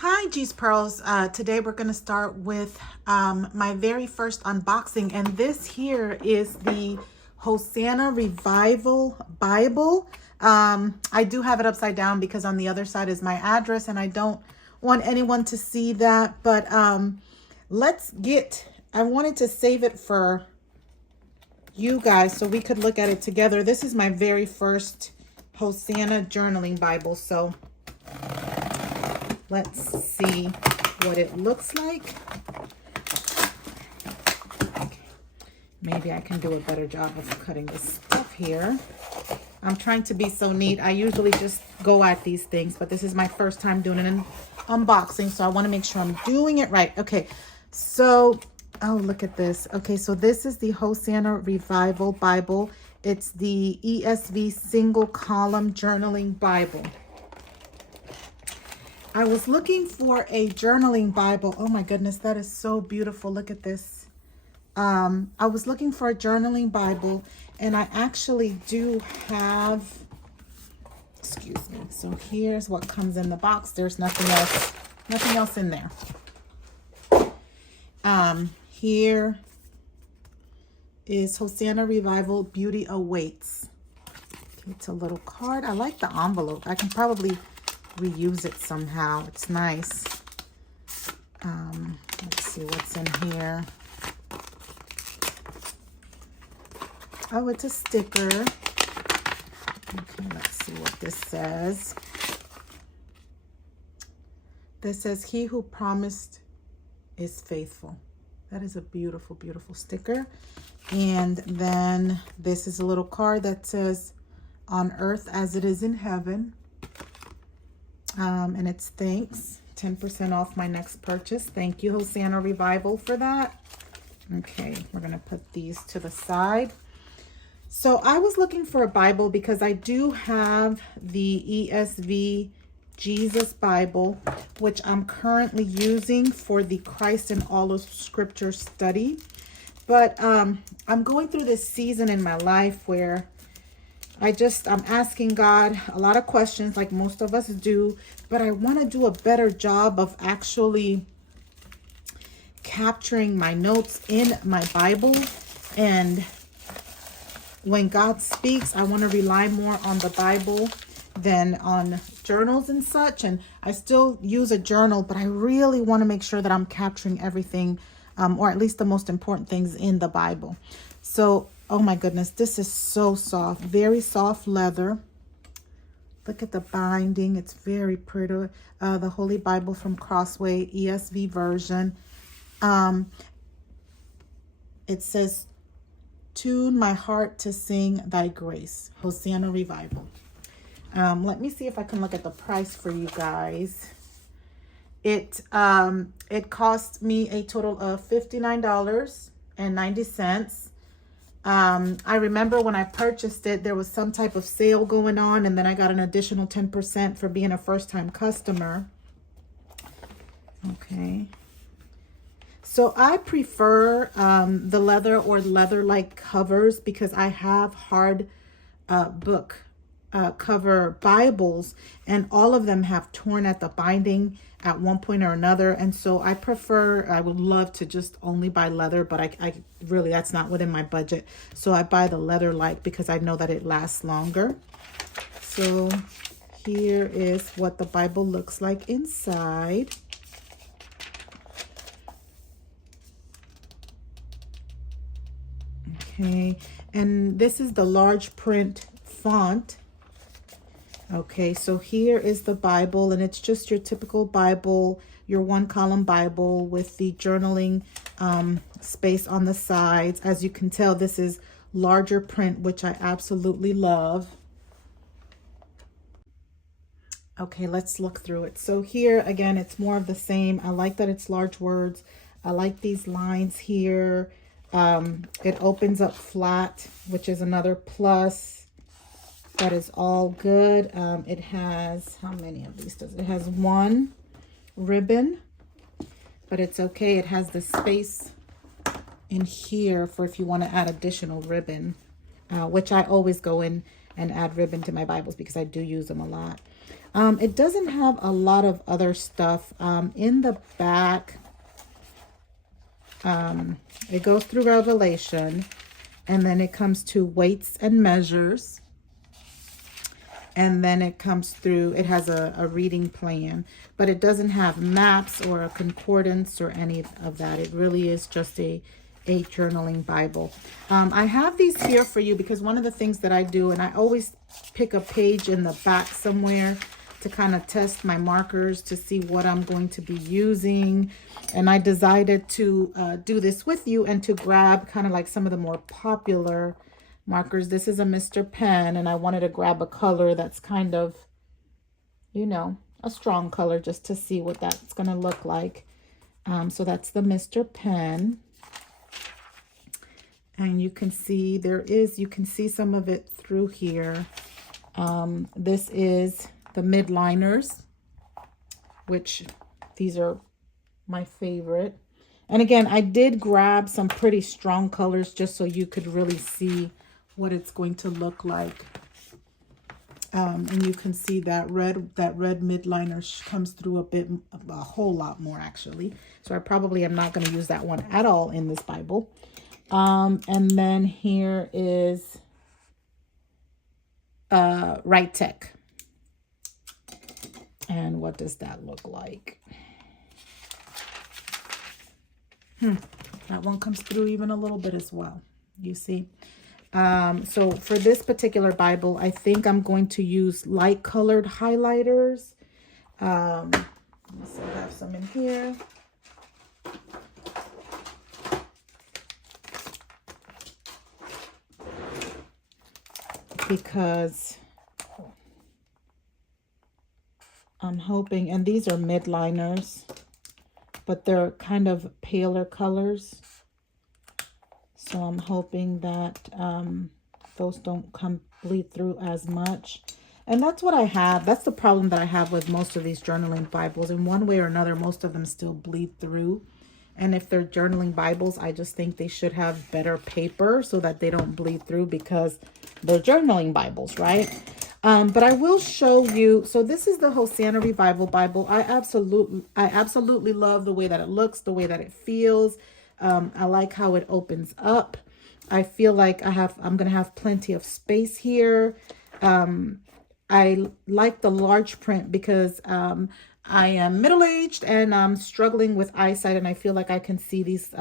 Hi, G's Pearls. Today we're going to start with my very first unboxing, and this here is the Hosanna Revival Bible. I do have it upside down because on the other side is my address, and I don't want anyone to see that. But I wanted to save it for you guys so we could look at it together. This is my very first Hosanna journaling Bible, so let's see what it looks like. Okay. Maybe I can do a better job of cutting this stuff here. I'm trying to be so neat. I usually just go at these things, but this is my first time doing an unboxing, so I want to make sure I'm doing it right. Okay, so, oh, look at this. Okay, so this is the Hosanna Revival Bible. It's the ESV single column journaling Bible. I was looking for a journaling Bible. Oh my goodness, that is so beautiful. Look at this. I was looking for a journaling Bible, and I actually do have, excuse me. So here's what comes in the box. There's nothing else in there. Here is Hosanna Revival Beauty Awaits. Okay, it's a little card. I like the envelope. I can probably reuse it somehow. It's nice. Let's see what's in here. Oh, it's a sticker. Okay, let's see what this says. This says, "He who promised is faithful." That is a beautiful, beautiful sticker. And then this is a little card that says, "On earth as it is in heaven." And it's thanks, 10% off my next purchase. Thank you, Hosanna Revival, for that. Okay, we're going to put these to the side. So I was looking for a Bible because I do have the ESV Jesus Bible, which I'm currently using for the Christ in all of Scripture study. But I'm going through this season in my life where I'm asking God a lot of questions like most of us do, but I want to do a better job of actually capturing my notes in my Bible. And when God speaks, I want to rely more on the Bible than on journals and such. And I still use a journal, but I really want to make sure that I'm capturing everything, or at least the most important things in the Bible. So, oh my goodness, this is so soft, very soft leather. Look at the binding. It's very pretty. The Holy Bible from Crossway, ESV version. It says, "Tune my heart to sing thy grace." Hosanna Revival. Let me see if I can look at the price for you guys. It cost me a total of $59.90. I remember when I purchased it, there was some type of sale going on, and then I got an additional 10% for being a first-time customer. Okay. So I prefer the leather or leather-like covers because I have hard book cover Bibles, and all of them have torn at the binding at one point or another. And so I would love to just only buy leather, but I really, that's not within my budget. So I buy the leather like because I know that it lasts longer. So here is what the Bible looks like inside. Okay, and this is the large print font. Okay, so here is the Bible, and it's just your typical Bible, your one column Bible with the journaling space on the sides. As you can tell, this is larger print, which I absolutely love. Okay, let's look through it. So here, again, it's more of the same. I like that it's large words. I like these lines here. It opens up flat, which is another plus. That is all good. It has, how many of these does it? It has one ribbon, but it's okay. It has the space in here for if you want to add additional ribbon, which I always go in and add ribbon to my Bibles because I do use them a lot. It doesn't have a lot of other stuff. In the back, it goes through Revelation, and then it comes to weights and measures. And then it comes through, it has a reading plan, but it doesn't have maps or a concordance or any of that. It really is just a journaling Bible. I have these here for you because one of the things that I do, and I always pick a page in the back somewhere to kind of test my markers to see what I'm going to be using. And I decided to do this with you and to grab kind of like some of the more popular markers. This is a Mr. Pen, and I wanted to grab a color that's kind of, you know, a strong color just to see what that's going to look like. So that's the Mr. Pen. And you can see you can see some of it through here. This is the midliners, which these are my favorite. And again, I did grab some pretty strong colors just so you could really see what it's going to look like. And you can see that red midliner comes through a whole lot more actually. So I probably am not going to use that one at all in this Bible. And then here is Right Tech. And what does that look like? That one comes through even a little bit as well. You see? So for this particular Bible, I think I'm going to use light colored highlighters. Let me see, I have some in here. Because I'm hoping, and these are midliners, but they're kind of paler colors. So I'm hoping that those don't bleed through as much. And that's what I have. That's the problem that I have with most of these journaling Bibles. In one way or another, most of them still bleed through. And if they're journaling Bibles, I just think they should have better paper so that they don't bleed through because they're journaling Bibles, right? But I will show you. So this is the Hosanna Revival Bible. I absolutely love the way that it looks, the way that it feels. I like how it opens up. I feel like I'm going to have plenty of space here. I like the large print because I am middle-aged and I'm struggling with eyesight, and I feel like I can see these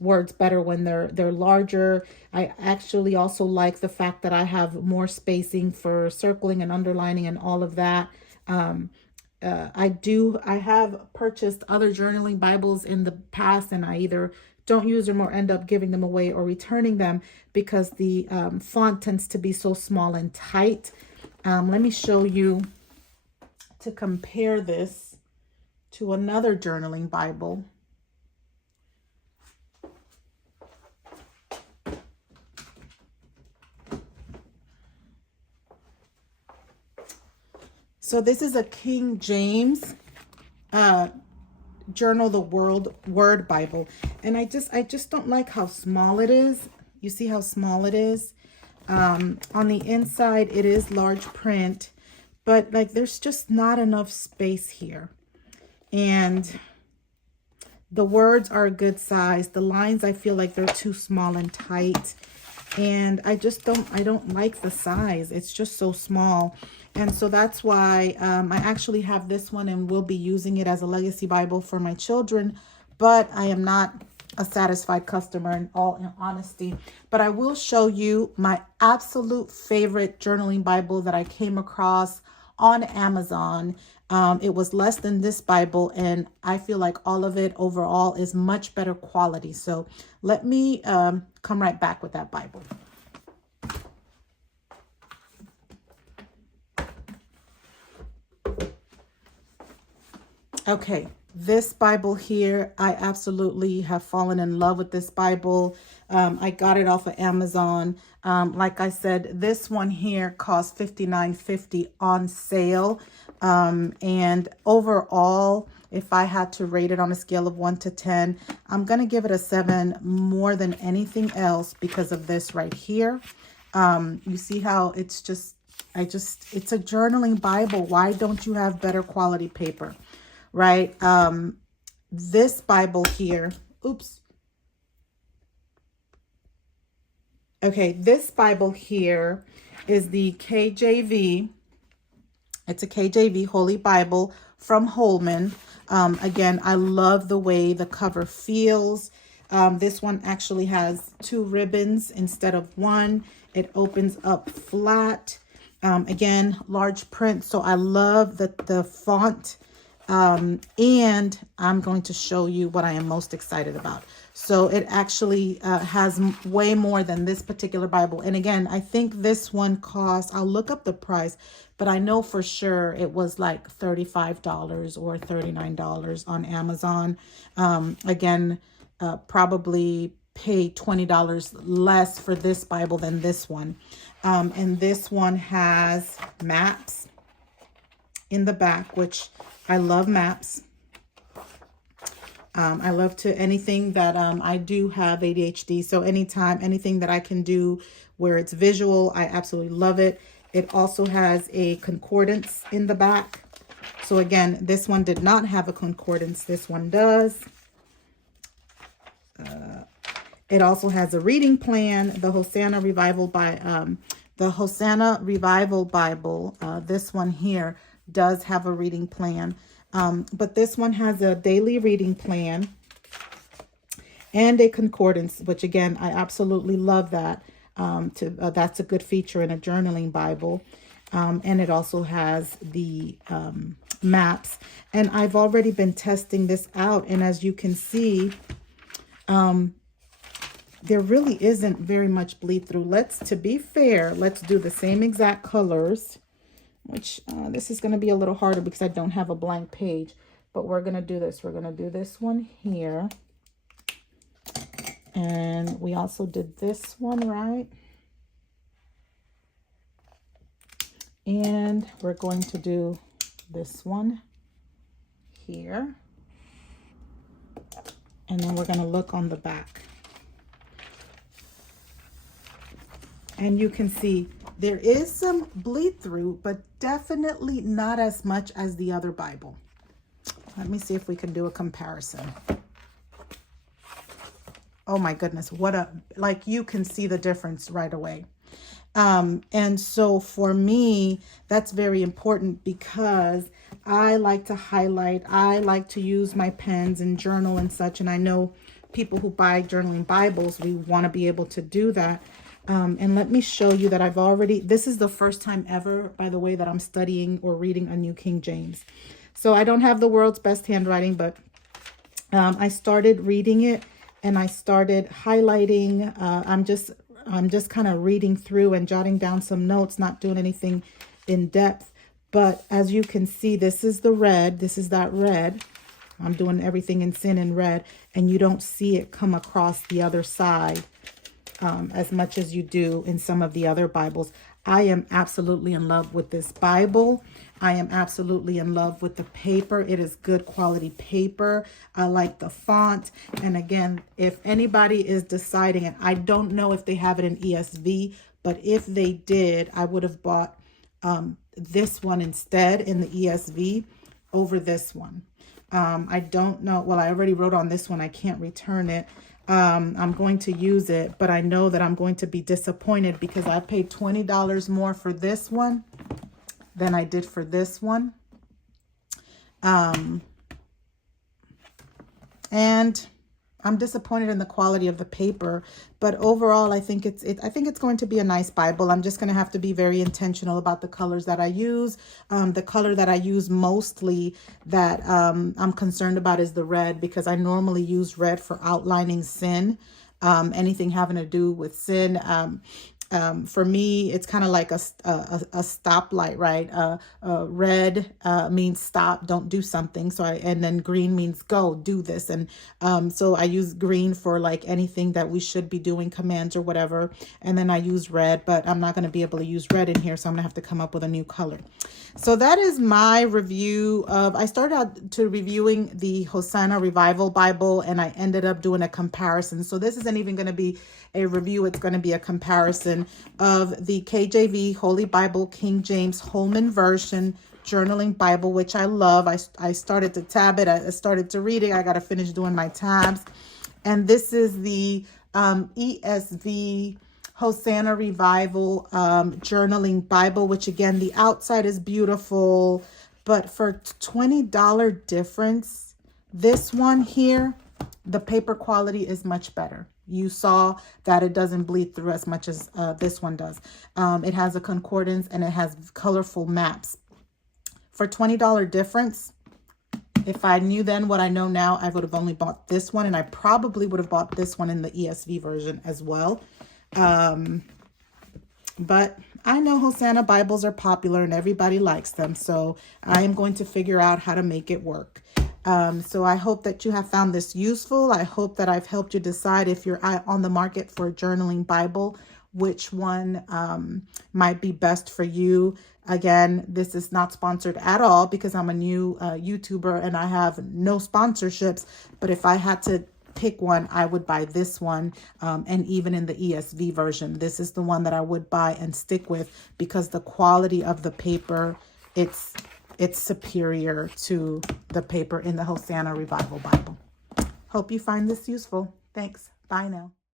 words better when they're larger. I actually also like the fact that I have more spacing for circling and underlining and all of that. I have purchased other journaling Bibles in the past, and I either don't use them or end up giving them away or returning them because the font tends to be so small and tight. Let me show you to compare this to another journaling Bible. So this is a King James Journal the Word Bible. And I just don't like how small it is. You see how small it is? On the inside, it is large print, but like there's just not enough space here. And the words are a good size. The lines, I feel like they're too small and tight. And I don't like the size. It's just so small. And so that's why I actually have this one and will be using it as a legacy Bible for my children. But I am not a satisfied customer in all honesty. But I will show you my absolute favorite journaling Bible that I came across on Amazon. It was less than this Bible, and I feel like all of it overall is much better quality. So let me come right back with that Bible. Okay, this Bible here, I absolutely have fallen in love with this Bible. I got it off of Amazon. Like I said, this one here cost $59.50 on sale. And overall, if I had to rate it on a scale of 1 to 10, I'm going to give it a 7 more than anything else because of this right here. You see how it's just, it's a journaling Bible. Why don't you have better quality paper, right? This Bible here, oops. Okay, this Bible here is the KJV. It's a KJV Holy Bible from Holman. Again, I love the way the cover feels. This one actually has 2 ribbons instead of 1. It opens up flat. Again, large print. So I love the font. And I'm going to show you what I am most excited about. So it actually has way more than this particular Bible. And again, I think this one costs, I'll look up the price, but I know for sure it was like $35 or $39 on Amazon. Again, probably pay $20 less for this Bible than this one. And this one has maps in the back, which I love maps. I love to anything that I do have ADHD. So anytime, anything that I can do where it's visual, I absolutely love it. It also has a concordance in the back. So again, this one did not have a concordance. This one does. It also has a reading plan, the Hosanna Revival Bible. This one here does have a reading plan. But this one has a daily reading plan and a concordance, which again, I absolutely love that. That's a good feature in a journaling Bible. And it also has the maps. And I've already been testing this out. And as you can see, there really isn't very much bleed through. To be fair, let's do the same exact colors, which this is going to be a little harder because I don't have a blank page, but we're going to do this. We're going to do this one here. And we also did this one, right? And we're going to do this one here. And then we're going to look on the back. And you can see there is some bleed through, but definitely not as much as the other Bible. Let me see if we can do a comparison. Oh my goodness, like you can see the difference right away. And so for me, that's very important because I like to highlight, I like to use my pens and journal and such. And I know people who buy journaling Bibles, we want to be able to do that. And let me show you that this is the first time ever, by the way, that I'm studying or reading a New King James. So I don't have the world's best handwriting, but I started reading it and I started highlighting. I'm just kind of reading through and jotting down some notes, not doing anything in depth. But as you can see, this is the red. This is that red. I'm doing everything in sin in red, and you don't see it come across the other side as much as you do in some of the other Bibles. I am absolutely in love with this Bible. I am absolutely in love with the paper. It is good quality paper. I like the font. And again, if anybody is deciding, and I don't know if they have it in ESV, but if they did, I would have bought this one instead in the ESV over this one. I don't know. Well, I already wrote on this one. I can't return it. I'm going to use it, but I know that I'm going to be disappointed because I paid $20 more for this one than I did for this one. And I'm disappointed in the quality of the paper, but overall, I think it's going to be a nice Bible. I'm just going to have to be very intentional about the colors that I use. The color that I use mostly that I'm concerned about is the red, because I normally use red for outlining sin, anything having to do with sin. For me, it's kind of like a stoplight, right? Red means stop, don't do something. And then green means go, do this. And so I use green for like anything that we should be doing, commands or whatever. And then I use red, but I'm not going to be able to use red in here. So I'm going to have to come up with a new color. So that is my review of, I started out to reviewing the Hosanna Revival Bible, and I ended up doing a comparison. So this isn't even going to be a review. It's going to be a comparison version of the KJV, Holy Bible, King James, Holman version, journaling Bible, which I love. I started to tab it. I started to read it. I got to finish doing my tabs. And this is the ESV Hosanna Revival journaling Bible, which again, the outside is beautiful, but for $20 difference, this one here, the paper quality is much better. You saw that it doesn't bleed through as much as this one does. It has a concordance and it has colorful maps. For $20 difference, if I knew then what I know now, I would have only bought this one, and I probably would have bought this one in the ESV version as well. But I know Hosanna Bibles are popular and everybody likes them, so I am going to figure out how to make it work. So I hope that you have found this useful. I hope that I've helped you decide if you're on the market for a journaling Bible, which one might be best for you. Again, this is not sponsored at all because I'm a new YouTuber and I have no sponsorships. But if I had to pick one, I would buy this one. And even in the ESV version, this is the one that I would buy and stick with because the quality of the paper, it's superior to the paper in the Hosanna Revival Bible. Hope you find this useful. Thanks. Bye now.